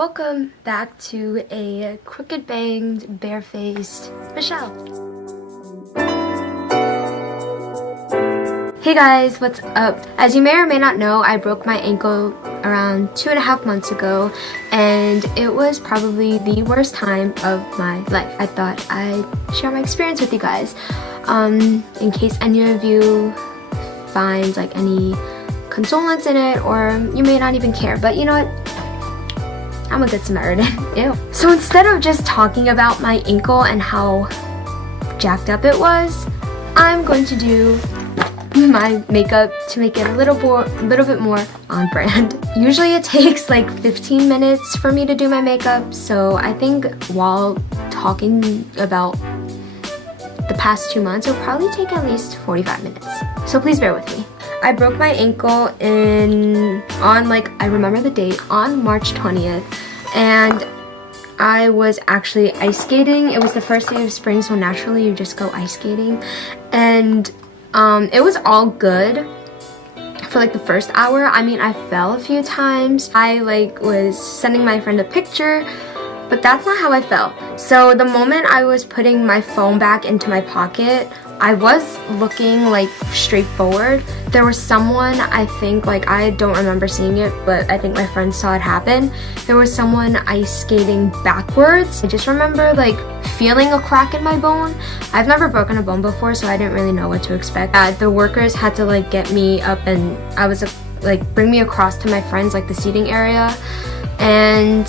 Welcome back to a crooked banged, barefaced Michelle. Hey guys, what's up? As you may or may not know, I broke my ankle around 2.5 months ago, and it was probably the worst time of my life. I thought I'd share my experience with you guys, in case any of you find like any consolence in it, or you may not even care, but you know what? I'm a good Samaritan. Ew. So instead of just talking about my ankle and how jacked up it was, I'm going to do my makeup to make it a little bit more on brand. Usually it takes like 15 minutes for me to do my makeup, so I think while talking about the past 2 months, it'll probably take at least 45 minutes. So please bear with me. I broke my ankle I remember the date, on March 20th, and I was actually ice skating. It was the first day of spring, so naturally you just go ice skating, and it was all good for like the first hour. I mean, I fell a few times. I was sending my friend a picture, but that's not how I fell. So the moment I was putting my phone back into my pocket, I was looking like straight forward. There was someone, I think, I don't remember seeing it, but I think my friend saw it happen. There was someone ice skating backwards. I just remember feeling a crack in my bone. I've never broken a bone before, so I didn't really know what to expect. The workers had to get me up, and I was bring me across to my friends, the seating area, and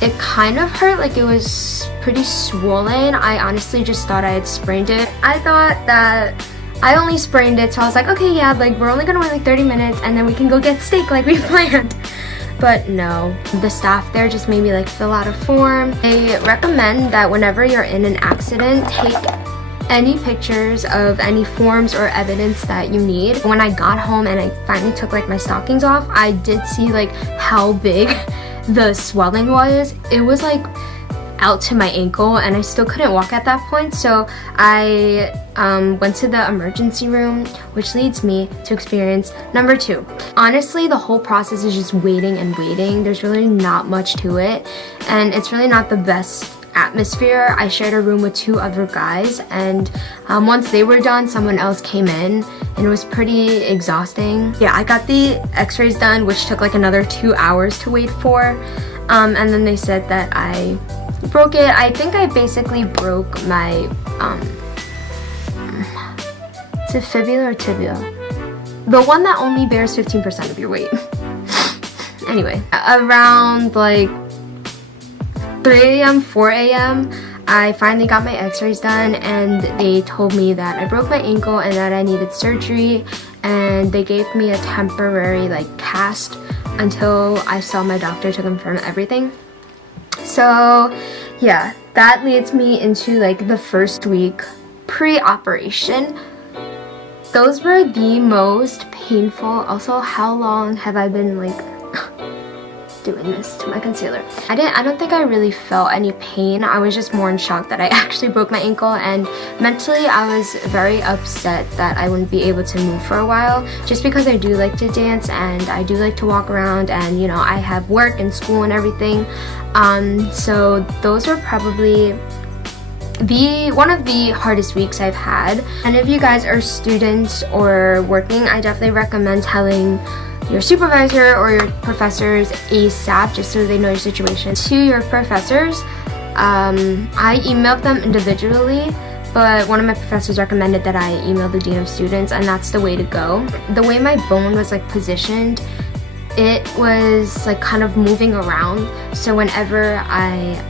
it kind of hurt. It was pretty swollen. I honestly just thought I had sprained it. I thought that I only sprained it, so I was like, okay, yeah, we're only gonna wait 30 minutes and then we can go get steak like we planned. But no, the staff there just made me fill out a form. They recommend that whenever you're in an accident, take any pictures of any forms or evidence that you need. When I got home and I finally took my stockings off, I did see how big the swelling was. It was out to my ankle, and I still couldn't walk at that point, so I went to the emergency room, which leads me to experience number 2. Honestly, the whole process is just waiting and waiting. There's really not much to it, and it's really not the best atmosphere. I shared a room with 2 other guys, and once they were done, someone else came in, and it was pretty exhausting. Yeah, I got the x-rays done, which took another 2 hours to wait for, and then they said that I broke it. I think I basically broke my is it fibula or tibia? The one that only bears 15% of your weight. Anyway, around 3 a.m., 4 a.m., I finally got my x-rays done, and they told me that I broke my ankle and that I needed surgery, and they gave me a temporary cast until I saw my doctor to confirm everything. So yeah, that leads me into the first week pre-operation. Those were the most painful. Also, how long have I been doing this to my concealer? I don't think I really felt any pain. I was just more in shock that I actually broke my ankle, and mentally I was very upset that I wouldn't be able to move for a while, just because I do like to dance and I do like to walk around, and you know, I have work and school and everything. So those were probably one of the hardest weeks I've had. And if you guys are students or working, I definitely recommend telling your supervisor or your professors ASAP, just so they know your situation. To your professors, I emailed them individually, but one of my professors recommended that I email the dean of students, and that's the way to go. The way my bone was positioned, it was kind of moving around, so whenever I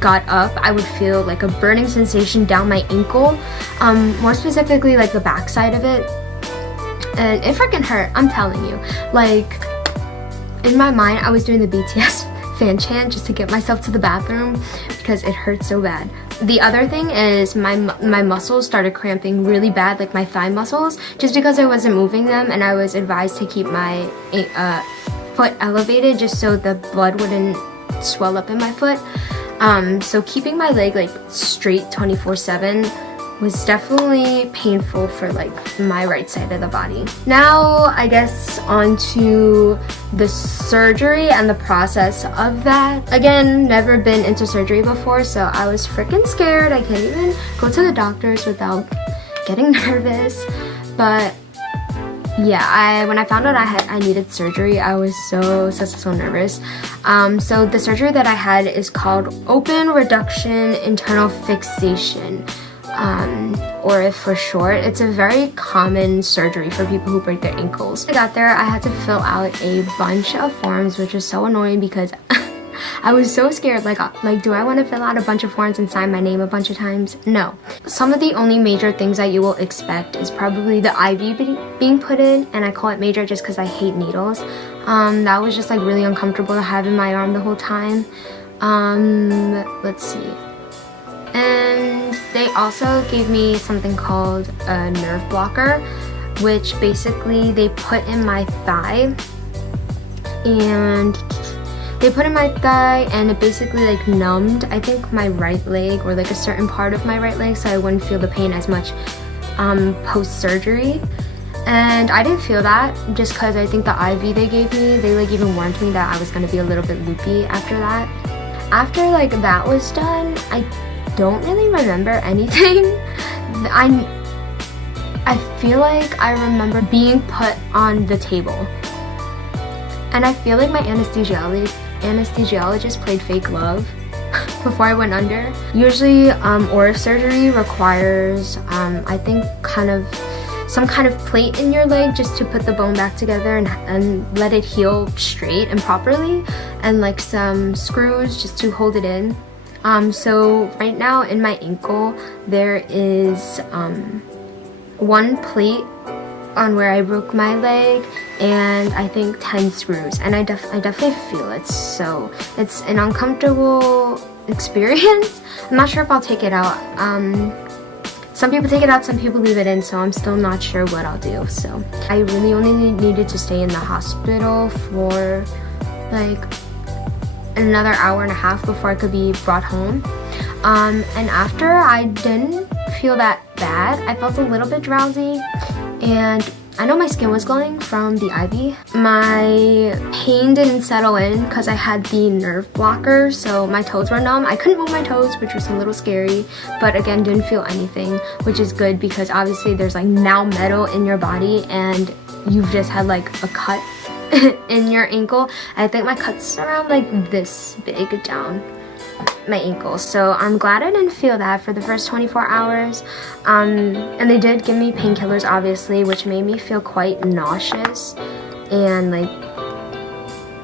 got up, I would feel a burning sensation down my ankle, more specifically the back side of it. And it freaking hurt, I'm telling you. In my mind, I was doing the BTS fan chant just to get myself to the bathroom because it hurt so bad. The other thing is my muscles started cramping really bad, my thigh muscles, just because I wasn't moving them, and I was advised to keep my foot elevated just so the blood wouldn't swell up in my foot. So keeping my leg straight 24/7 was definitely painful for like my right side of the body. Now I guess on to the surgery and the process of that. Again, never been into surgery before, so I was freaking scared. I can't even go to the doctors without getting nervous. But yeah, when I found out I needed surgery, I was so nervous. So the surgery that I had is called open reduction internal fixation, orif for short. It's a very common surgery for people who break their ankles. When I got there, I had to fill out a bunch of forms, which was so annoying because I was so scared, like do I want to fill out a bunch of forms and sign my name a bunch of times? No. Some of the only major things that you will expect is probably the IV being put in, and I call it major just because I hate needles. That was just like really uncomfortable to have in my arm the whole time. Let's see. And they also gave me something called a nerve blocker, which basically they put in my thigh, and it basically like numbed, I think, my right leg, or like a certain part of my right leg, so I wouldn't feel the pain as much post-surgery. And I didn't feel that just because I think the IV they gave me, they like even warned me that I was going to be a little bit loopy after that. After like that was done, I don't really remember anything. I feel like I remember being put on the table, and I feel like my anesthesiologist played fake love before I went under. Usually orif surgery requires I think some kind of plate in your leg just to put the bone back together and let it heal straight and properly, and like some screws just to hold it in. So right now in my ankle there is one plate on where I broke my leg, and I think 10 screws, and I definitely feel it, so it's an uncomfortable experience. I'm not sure if I'll take it out. Some people take it out, some people leave it in, so I'm still not sure what I'll do. So I really only needed to stay in the hospital for like another hour and a half before I could be brought home. And after, I didn't feel that bad. I felt a little bit drowsy, and I know my skin was glowing from the IV. My pain didn't settle in because I had the nerve blocker, so my toes were numb. I couldn't move my toes, which was a little scary, but again, didn't feel anything, which is good because obviously there's like now metal in your body and you've just had like a cut in your ankle. I think my cut's around like this big down my ankle, so I'm glad I didn't feel that for the first 24 hours. And they did give me painkillers, obviously, which made me feel quite nauseous and like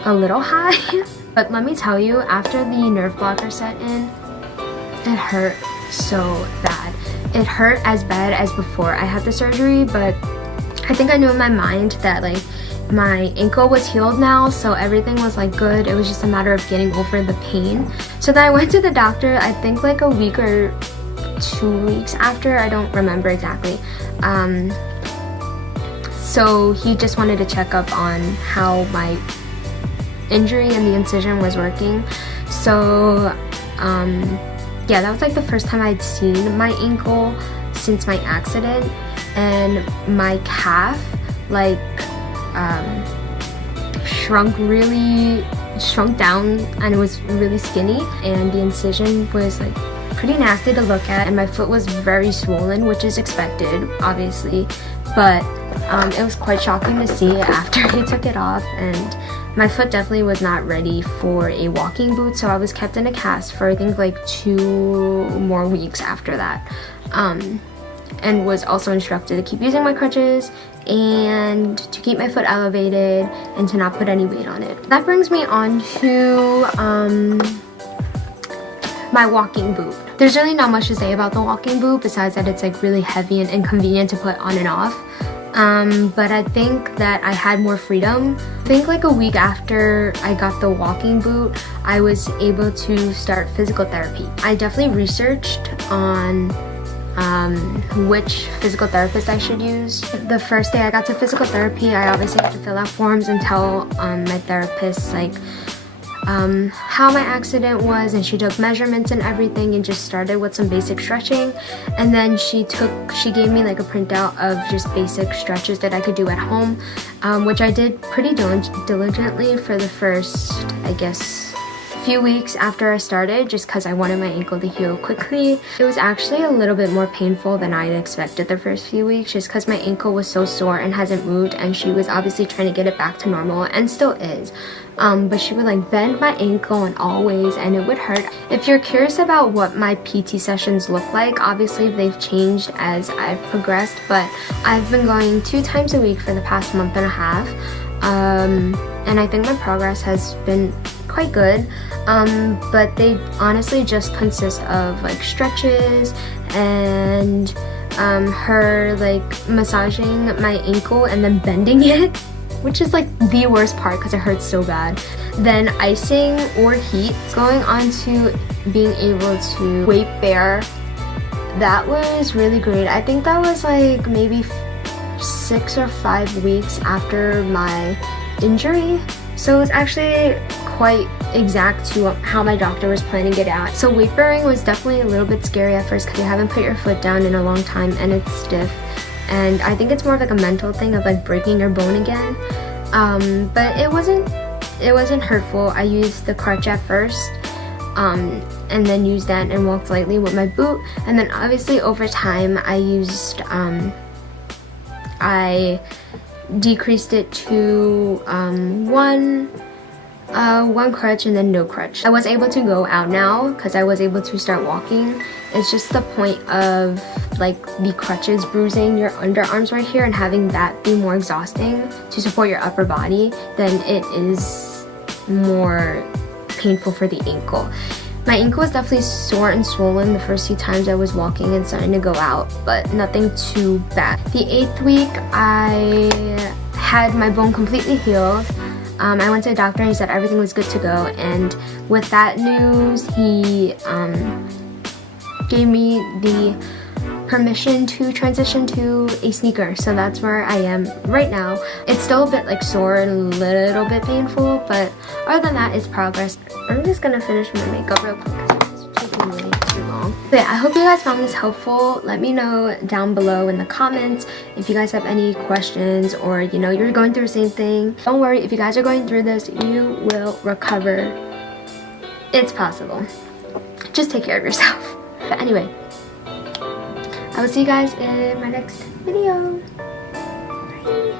a little high. But let me tell you, after the nerve blocker set in, it hurt so bad. It hurt as bad as before I had the surgery, but I think I knew in my mind that like my ankle was healed now, so everything was like good. It was just a matter of getting over the pain. So then I went to the doctor, I think like a week or 2 weeks after, I don't remember exactly. So he just wanted to check up on how my injury and the incision was working. So yeah, that was like the first time I'd seen my ankle since my accident, and my calf like shrunk down, and it was really skinny, and the incision was like pretty nasty to look at, and my foot was very swollen, which is expected obviously, but it was quite shocking to see after he took it off. And my foot definitely was not ready for a walking boot, so I was kept in a cast for I think like 2 more weeks after that, and was also instructed to keep using my crutches and to keep my foot elevated and to not put any weight on it. That brings me on to my walking boot. There's really not much to say about the walking boot besides that it's like really heavy and inconvenient to put on and off. But I think that I had more freedom. I think like a week after I got the walking boot, I was able to start physical therapy. I definitely researched on which physical therapist I should use. The first day I got to physical therapy, I obviously had to fill out forms and tell my therapist like how my accident was, and she took measurements and everything and just started with some basic stretching. And then she gave me like a printout of just basic stretches that I could do at home, which I did pretty diligently for the first, I guess, few weeks after I started, just because I wanted my ankle to heal quickly. It was actually a little bit more painful than I had expected the first few weeks, just because my ankle was so sore and hasn't moved, and she was obviously trying to get it back to normal and still is. But she would like bend my ankle in all ways and it would hurt. If you're curious about what my PT sessions look like, obviously they've changed as I've progressed, but I've been going 2 times a week for the past month and a half. And I think my progress has been quite good, but they honestly just consist of like stretches and her like massaging my ankle and then bending it, which is like the worst part because it hurts so bad. Then icing or heat. Going on to being able to weight bear, that was really great. I think that was like maybe 6 or 5 weeks after my injury, so it was actually quite exact to how my doctor was planning it out. So weight bearing was definitely a little bit scary at first because you haven't put your foot down in a long time and it's stiff, and I think it's more of like a mental thing of like breaking your bone again. But it wasn't hurtful. I used the crutch at first, and then used that and walked lightly with my boot, and then obviously over time I decreased it to one crutch and then no crutch. I was able to go out now because I was able to start walking. It's just the point of like the crutches bruising your underarms right here and having that be more exhausting to support your upper body than it is more painful for the ankle. My ankle was definitely sore and swollen the first few times I was walking and starting to go out, but nothing too bad. The 8th week, I had my bone completely healed. I went to the doctor and he said everything was good to go, and with that news, he gave me the permission to transition to a sneaker, so that's where I am right now. It's still a bit like sore and a little bit painful, but other than that, it's progress. I'm just gonna finish my makeup real quick because it's taking way too long. So yeah, I hope you guys found this helpful. Let me know down below in the comments if you guys have any questions, or you know, you're going through the same thing. Don't worry, if you guys are going through this, you will recover. It's possible. Just take care of yourself. But anyway, I will see you guys in my next video. Bye.